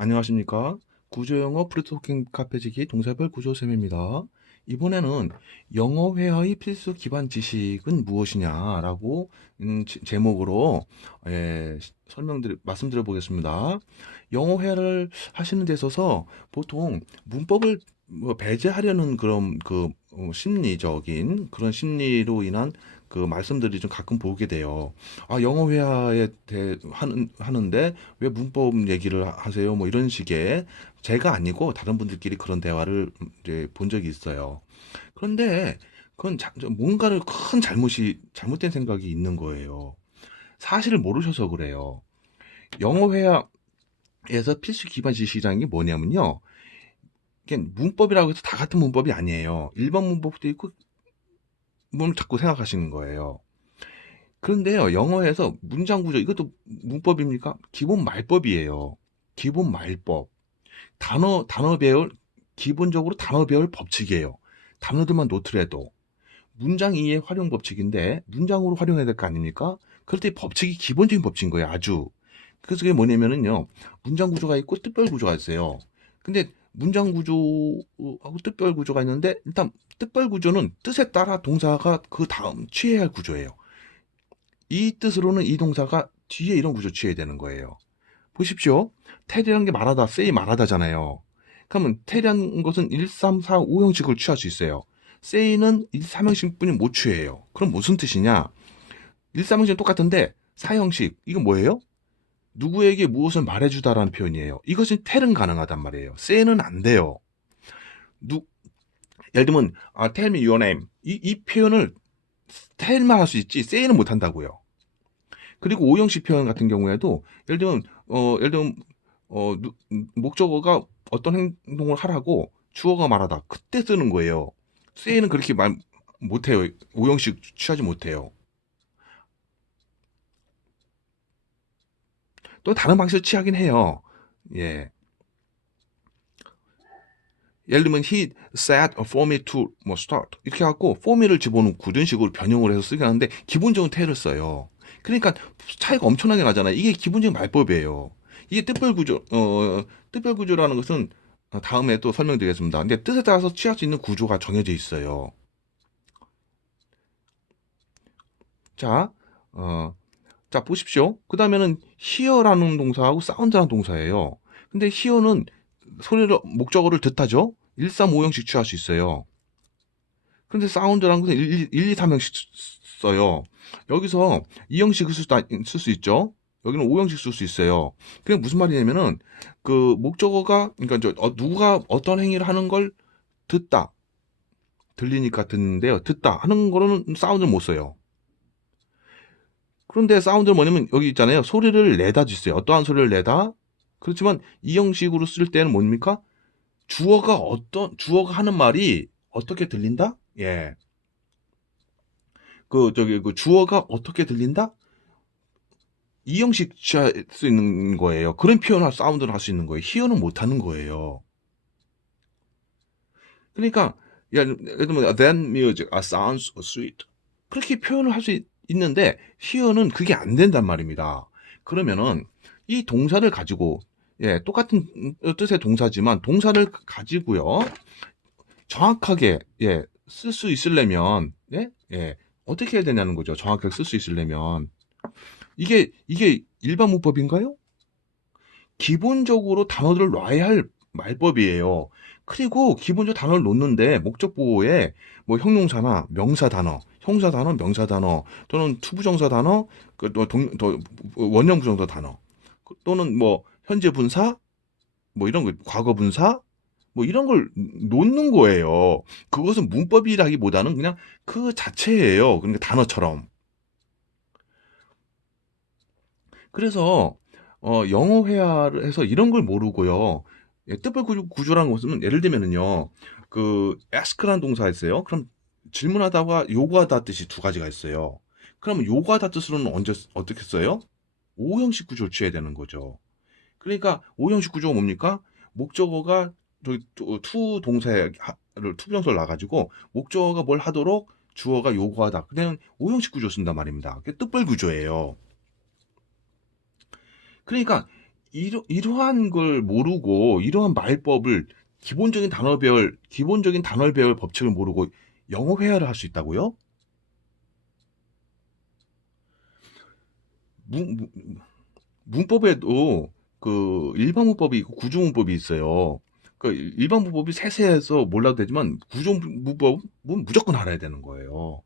안녕하십니까. 구조영어 프리토킹 카페지기 동사별 구조쌤입니다. 이번에는 영어 회화의 필수 기반 지식은 무엇이냐라고 제목으로 말씀드려 보겠습니다. 영어 회화를 하시는 데 있어서 보통 문법을 배제하려는 그런 심리적인 그런 심리로 인한 그 말씀들이 좀 가끔 보게 돼요. 아, 영어 회화에 대해 하는데 왜 문법 얘기를 하세요? 뭐 이런 식의 제가 아니고 다른 분들끼리 그런 대화를 이제 본 적이 있어요. 그런데 그건 뭔가를 큰 잘못된 생각이 있는 거예요. 사실을 모르셔서 그래요. 영어 회화에서 필수 기반 지식이라는 게 뭐냐면요. 이게 문법이라고 해서 다 같은 문법이 아니에요. 일반 문법도 있고 뭘 자꾸 생각하시는 거예요. 그런데요, 영어에서 문장 구조, 이것도 문법입니까? 기본 말법이에요. 기본 말법. 단어 배열, 기본적으로 단어 배열 법칙이에요. 단어들만 놓더라도. 문장 이해 활용 법칙인데, 문장으로 활용해야 될 거 아닙니까? 그럴 때 법칙이 기본적인 법칙인 거예요, 아주. 그래서 그게 뭐냐면은요, 문장 구조가 있고 뜻별 구조가 있어요. 근데 문장 구조하고 뜻별 구조가 있는데, 일단 뜻별 구조는 뜻에 따라 동사가 그 다음 취해야 할 구조예요. 이 뜻으로는 이 동사가 뒤에 이런 구조 취해야 되는 거예요. 보십시오. 테리라는 게 말하다, 세이 말하다잖아요. 그러면 테리라는 것은 1, 3, 4, 5형식을 취할 수 있어요. 세이는 1, 3형식뿐이 못 취해요. 그럼 무슨 뜻이냐? 1, 3형식은 똑같은데 4형식, 이건 뭐예요? 누구에게 무엇을 말해주다라는 표현이에요. 이것은 텔은 가능하단 말이에요. 세이는 안 돼요. 누, 예를 들면 tell me your name. 이 표현을 텔만 할 수 있지 세이는 못 한다고요. 그리고 오형식 표현 같은 경우에도 예를 들면 목적어가 어떤 행동을 하라고 주어가 말하다 그때 쓰는 거예요. say는 그렇게 말 못해요. 오형식 취하지 못해요. 또 다른 방식을 취하긴 해요. 예. 예를 들면 he said for me to 뭐 start 이렇게 하고 for me를 집어넣고 이런 식으로 변형을 해서 쓰긴 하는데 기본적으로 te를 써요. 그러니까 차이가 엄청나게 나잖아요. 이게 기본적인 말법이에요. 이게 뜻별 구조라는 것은 다음에 또 설명드리겠습니다. 근데 뜻에 따라서 취할 수 있는 구조가 정해져 있어요. 자, 어, 자 보십시오. 그 다음에는 hear라는 동사하고 sound라는 동사예요. 근데 hear는 소리를 목적어를 듣다죠. 1, 3, 5형식 취할 수 있어요. 근데 사운드라는 것은 2, 3형식 써요. 여기서 2형식 쓸 수 있죠. 여기는 5형식 쓸 수 있어요. 그게 무슨 말이냐면은 그 목적어가 그러니까 누가 어떤 행위를 하는 걸 듣다, 들리니까 듣는데요. 듣다 하는 거는 사운드를 못 써요. 그런데 사운드는 뭐냐면 여기 있잖아요. 소리를 내다 주세요. 어떠한 소리를 내다. 그렇지만 이 형식으로 쓸 때는 뭡니까? 주어가 하는 말이 어떻게 들린다? 예. 그 주어가 어떻게 들린다? 이 형식 취할 수 있는 거예요. 그런 표현을 사운드를 할 수 있는 거예요. 히어는 못 하는 거예요. 그러니까 예를 들면 that music sounds sweet 그렇게 표현을 할 수 있는데 히어는 그게 안 된단 말입니다. 그러면은 이 동사를 가지고 똑같은 뜻의 동사지만 동사를 가지고요 정확하게 쓸 수 있으려면 어떻게 해야 되냐는 거죠. 정확하게 쓸 수 있으려면 이게 일반 문법인가요? 기본적으로 단어들을 놔야 할 말법이에요. 그리고 기본적으로 단어를 놓는데 목적 보호에 뭐 형용사나 명사 단어, 형사 단어, 명사 단어 또는 투부정사 단어, 원형 부정사 단어 또는 뭐 현재 분사, 뭐 이런 거 과거 분사 뭐 이런 걸 놓는 거예요. 그것은 문법이라기보다는 그냥 그 자체예요. 그러니까 단어처럼. 그래서 영어 회화를 해서 이런 걸 모르고요. 뜻별 구조라는 것은 예를 들면은요. 그 ask라는 동사가 있어요. 그럼 질문하다가 요구하다 뜻이 두 가지가 있어요. 그러면 요구하다 뜻으로는 어떻게 써요? 오형식 구조를 취해야 되는 거죠. 그러니까 오형식 구조가 뭡니까? 목적어가 투 동사를 투부정사를 놔가지고 목적어가 뭘 하도록 주어가 요구하다. 그냥 오형식 구조 쓴단 말입니다. 그게 뜻별 구조예요. 그러니까 이러한 걸 모르고 이러한 말법을 기본적인 단어 배열 법칙을 모르고 영어 회화를 할 수 있다고요? 문, 문법에도 그 일반 문법이 있고 구조 문법이 있어요. 그 일반 문법이 세세해서 몰라도 되지만 구조 문법은 무조건 알아야 되는 거예요.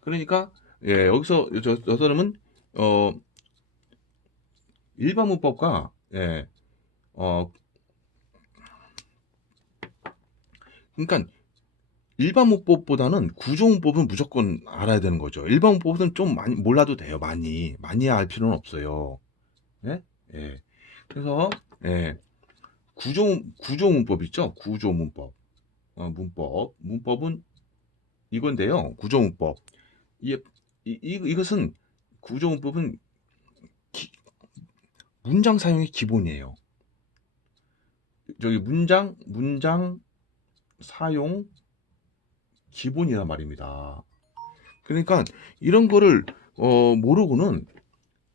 그러니까 예, 여기서 저 사람은 어 일반 문법과 예, 어 그러니까 일반 문법보다는 구조 문법은 무조건 알아야 되는 거죠. 일반 문법은 좀 많이 몰라도 돼요. 많이 알 필요는 없어요. 예? 예. 그래서 예. 구조 문법 있죠? 구조 문법. 문법은 이건데요. 구조 문법. 이것은 구조 문법은 기- 문장 사용의 기본이에요. 저기 문장 사용 기본이란 말입니다. 그러니까 이런 거를 모르고는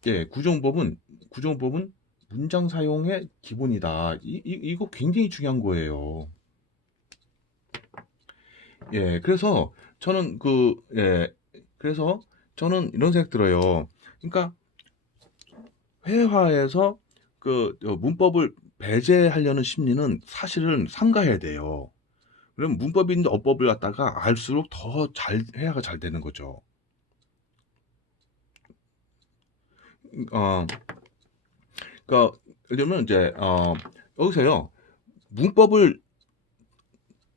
예, 구조문법은 문장 사용의 기본이다. 이거 굉장히 중요한 거예요. 예, 예, 그래서 저는 이런 생각 들어요. 그러니까 회화에서 문법을 배제하려는 심리는 사실은 삼가해야 돼요. 그럼 문법인데 어법을 갖다가 알수록 더 회화가 잘 되는 거죠. 어, 그러니까 예를 들면 이제 여기서요. 문법을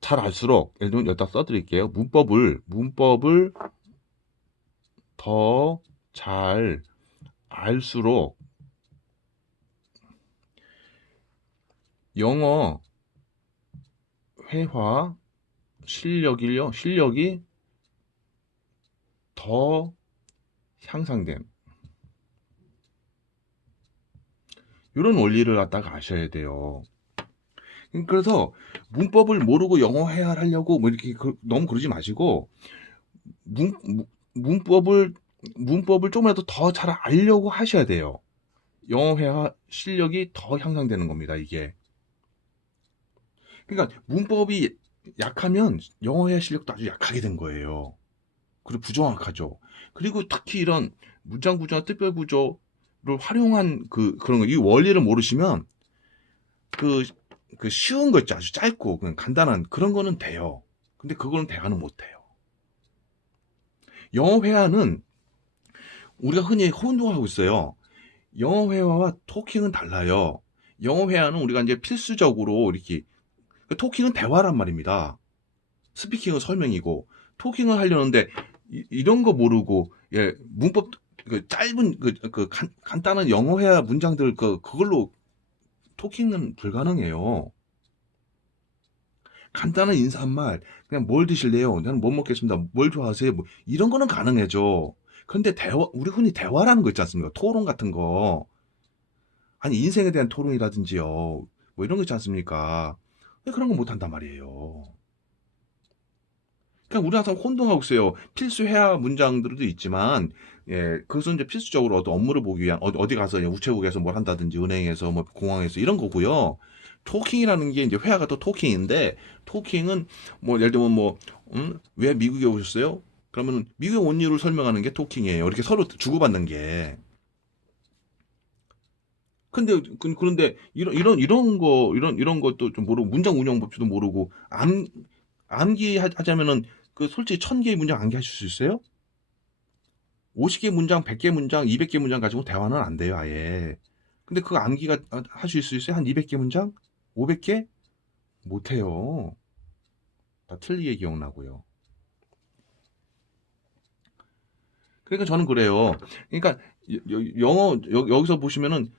잘 알수록 예를 들면 여기다 써드릴게요. 문법을 더 잘 알수록 영어 회화 실력이 더 향상됨. 이런 원리를 갖다가 아셔야 돼요. 그래서 문법을 모르고 영어 회화를 하려고 뭐 이렇게 너무 그러지 마시고 문, 문- 문법을 문법을 조금이라도 더 잘 알려고 하셔야 돼요. 영어 회화 실력이 더 향상되는 겁니다, 이게. 그러니까 문법이 약하면 영어 회화 실력도 아주 약하게 된 거예요. 그리고 부정확하죠. 그리고 특히 이런 문장 구조나 특별 구조를 활용한 그런 거, 이 원리를 모르시면 그, 그 쉬운 거 있죠. 아주 짧고 그냥 간단한 그런 거는 돼요. 근데 그거는 대화는 못 해요. 영어 회화는 우리가 흔히 혼동하고 있어요. 영어 회화와 토킹은 달라요. 영어 회화는 우리가 이제 필수적으로 이렇게 토킹은 대화란 말입니다. 스피킹은 설명이고 토킹을 하려는데 이런 거 모르고 예 문법 짧은 간단한 영어 회화 문장들 그걸로 토킹은 불가능해요. 간단한 인사말 그냥 뭘 드실래요? 나는 뭐 먹겠습니다. 뭘 좋아하세요? 뭐 이런 거는 가능해죠. 그런데 대화 우리 흔히 대화라는 거 있지 않습니까? 토론 같은 거 아니 인생에 대한 토론이라든지요 뭐 이런 거 있지 않습니까? 그런 거 못한단 말이에요. 그러니까 우리 항상 혼동하고 있어요. 필수 회화 문장들도 있지만, 예, 그것은 이제 필수적으로 어떤 업무를 보기 위한, 어디 가서 우체국에서 뭘 한다든지, 은행에서, 뭐, 공항에서 이런 거고요. 토킹이라는 게 이제 회화가 또 토킹인데, 토킹은 뭐, 예를 들면 뭐, 왜 미국에 오셨어요? 그러면 미국에 온 이유를 설명하는 게 토킹이에요. 이렇게 서로 주고받는 게. 그런데 이런 것도 좀 모르고, 문장 운영 법칙도 모르고, 암기하자면은, 솔직히 1000개의 문장 암기하실 수 있어요? 50개 문장, 100개 문장, 200개 문장 가지고 대화는 안 돼요, 아예. 근데 그거 암기가 하실 수 있어요? 한 200개 문장? 500개? 못 해요. 다 틀리게 기억나고요. 그러니까 저는 그래요. 그러니까 여기서 보시면은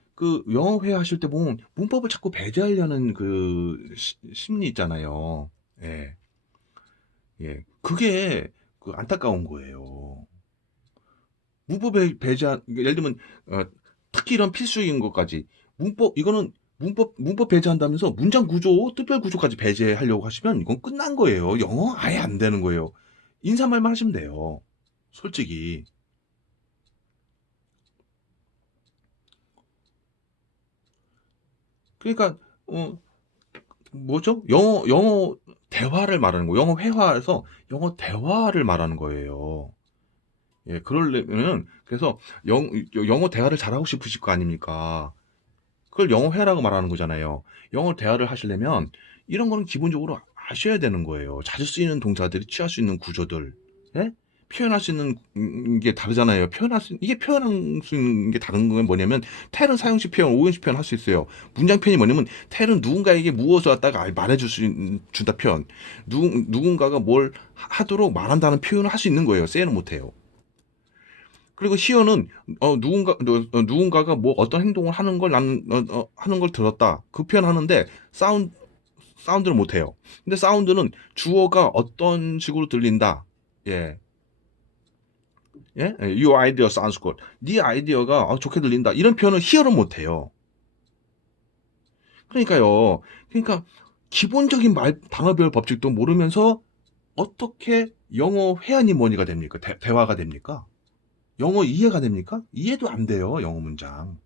영어 회화하실 때 보면 문법을 자꾸 배제하려는 심리 있잖아요. 예. 예. 그게 안타까운 거예요. 문법에 예를 들면 어, 특히 이런 필수인 것까지 이거는 문법 배제한다면서 문장 구조, 특별 구조까지 배제하려고 하시면 이건 끝난 거예요. 영어 아예 안 되는 거예요. 인사말만 하시면 돼요. 솔직히. 그러니까 뭐죠? 영어 대화를 말하는 거. 영어 회화에서 영어 대화를 말하는 거예요. 예, 그러려면은 그래서 영어 대화를 잘하고 싶으실 거 아닙니까? 그걸 영어 회화라고 말하는 거잖아요. 영어 대화를 하시려면 이런 거는 기본적으로 아셔야 되는 거예요. 자주 쓰이는 동사들이 취할 수 있는 구조들, 예? 표현할 수 있는 게 다르잖아요. 이게 표현할 수 있는 게 다른 건 뭐냐면 텔은 사용식 표현, 오형식 표현 할 수 있어요. 문장 표현이 뭐냐면 텔은 누군가에게 무엇을 갖다가 말해줄 준다 표현. 누군가가 뭘 하도록 말한다는 표현을 할 수 있는 거예요. 세는 못해요. 그리고 시어는 누군가가 뭐 어떤 행동을 하는 걸 나는 하는 걸 들었다. 그 표현하는데 사운드를 못 해요. 근데 사운드는 주어가 어떤 식으로 들린다. 예. 예? Your idea sounds good. 네 아이디어가 좋게 들린다. 이런 표현을 히어는 못 해요. 그러니까요. 그러니까 기본적인 단어별 법칙도 모르면서 어떻게 영어 회화니 뭐니가 됩니까? 대화가 됩니까? 영어 이해가 됩니까? 이해도 안 돼요, 영어 문장.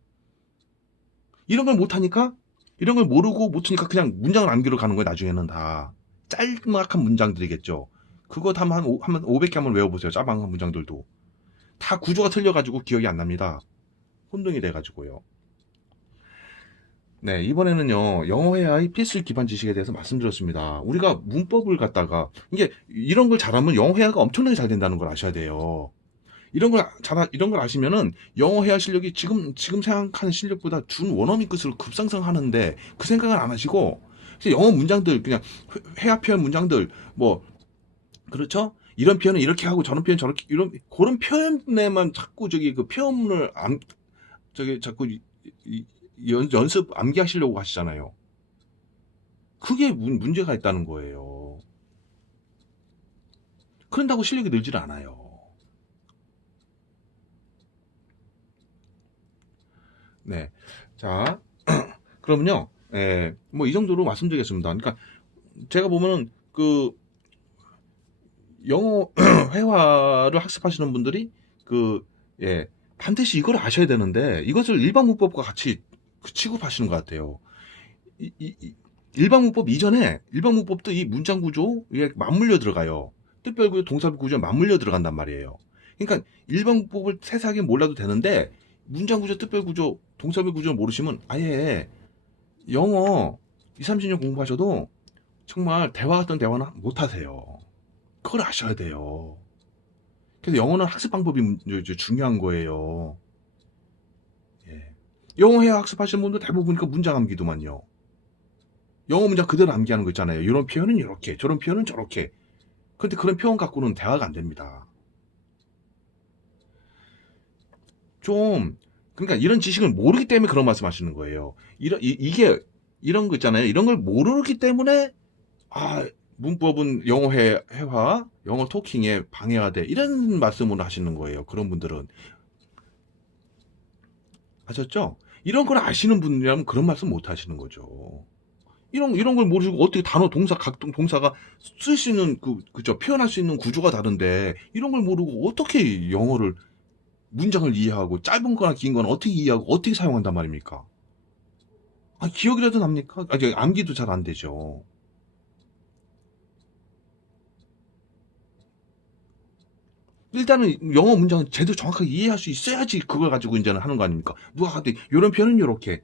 이런 걸 못하니까, 이런 걸 모르고 못하니까 그냥 문장을 남기러 가는 거예요, 나중에는 다. 짤막한 문장들이겠죠. 그거 다 한 500개 한번 외워보세요, 짜방한 문장들도. 다 구조가 틀려가지고 기억이 안 납니다. 혼동이 돼가지고요. 네, 이번에는요, 영어 회화의 필수 기반 지식에 대해서 말씀드렸습니다. 우리가 문법을 갖다가, 이게, 이런 걸 잘하면 영어 회화가 엄청나게 잘 된다는 걸 아셔야 돼요. 이런 걸 아시면은 영어 회화 실력이 지금 생각하는 실력보다 준 원어민 끝으로 급상승하는데 그 생각을 안 하시고 그래서 영어 문장들 그냥 회화 표현 문장들 뭐 그렇죠? 이런 표현은 이렇게 하고 저런 표현 저렇게 이런 그런 표현에만 자꾸 저기 그 표현을 저기 자꾸 연습 암기하시려고 하시잖아요. 그게 문제가 있다는 거예요. 그런다고 실력이 늘질 않아요. 네. 자, 그러면요. 예, 뭐 이 정도로 말씀드리겠습니다. 그러니까 제가 보면은 그 영어 회화를 학습하시는 분들이 그 예, 반드시 이걸 아셔야 되는데 이것을 일반 문법과 같이 취급하시는 것 같아요. 일반 문법 이전에 일반 문법도 이 문장 구조에 맞물려 들어가요. 뜻별 구조, 동사별 구조에 맞물려 들어간단 말이에요. 그러니까 일반 문법을 세세하게 몰라도 되는데 문장 구조, 뜻별 구조, 동사별 구조를 모르시면 아예 영어 2, 30년 공부하셔도 정말 대화 같은 대화는 못 하세요. 그걸 아셔야 돼요. 그래서 영어는 학습 방법이 중요한 거예요. 예. 영어 회화 학습하시는 분들 대부분 보니까 문장 암기도만요. 영어 문장 그대로 암기하는 거 있잖아요. 이런 표현은 이렇게, 저런 표현은 저렇게. 근데 그런 표현 갖고는 대화가 안 됩니다. 좀, 그러니까 이런 지식을 모르기 때문에 그런 말씀 하시는 거예요. 이게, 이런 거 있잖아요. 이런 걸 모르기 때문에, 아, 문법은 영어 회화, 영어 토킹에 방해가 돼. 이런 말씀을 하시는 거예요. 그런 분들은. 아셨죠? 이런 걸 아시는 분이라면 그런 말씀 못 하시는 거죠. 이런 걸 모르시고 어떻게 각종 동사가 쓸 수 있는 그죠? 표현할 수 있는 구조가 다른데, 이런 걸 모르고 어떻게 문장을 이해하고, 짧은 거나 긴 거나 어떻게 이해하고, 어떻게 사용한단 말입니까? 기억이라도 납니까? 암기도 잘 안 되죠. 일단은 영어 문장을 제대로 정확하게 이해할 수 있어야지 그걸 가지고 이제는 하는 거 아닙니까? 누가 가도 이런 표현은 이렇게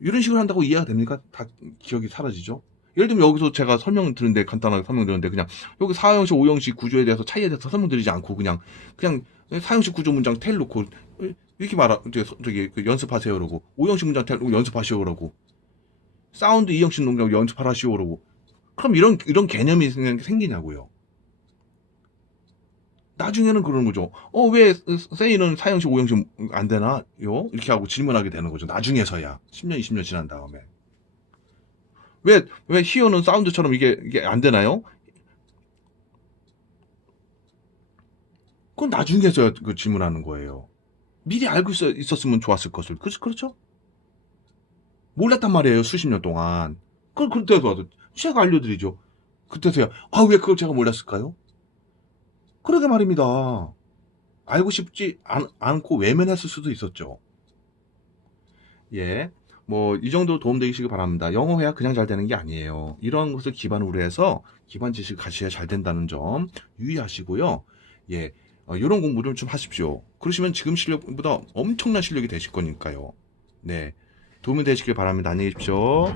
이런 식으로 한다고 이해가 됩니까? 다 기억이 사라지죠. 예를 들면 여기서 제가 간단하게 설명드렸는데 그냥 여기 4형식, 5형식 구조에 대해서 차이에 대해서 설명드리지 않고 그냥 4형식 구조 문장 텔 놓고 이렇게 저기 연습하세요 그러고 5형식 문장 텔 놓고 연습하시오 그러고 사운드 2형식 문장 연습하라시오 그러고 그럼 이런 개념이 생기냐고요. 나중에는 그러는 거죠. 왜 세이는 4형식, 5형식 안 되나요? 이렇게 하고 질문하게 되는 거죠. 나중에서야. 10년, 20년 지난 다음에. 왜 히어는 사운드처럼 이게 안 되나요? 그건 나중에서야 그 질문하는 거예요. 미리 알고 있었으면 좋았을 것을. 그렇죠? 몰랐단 말이에요. 수십 년 동안. 그때서 제가 알려드리죠. 그때서야, 왜 그걸 제가 몰랐을까요? 그러게 말입니다. 알고 싶지 않고 외면했을 수도 있었죠. 예. 뭐 이 정도 도움되시길 바랍니다. 영어 회화 그냥 잘 되는 게 아니에요. 이런 것을 기반으로 해서 기반 지식을 가지셔야 잘 된다는 점 유의하시고요. 예, 이런 공부를 좀 하십시오. 그러시면 지금 실력보다 엄청난 실력이 되실 거니까요. 네, 도움이 되시길 바랍니다. 안녕히 계십시오.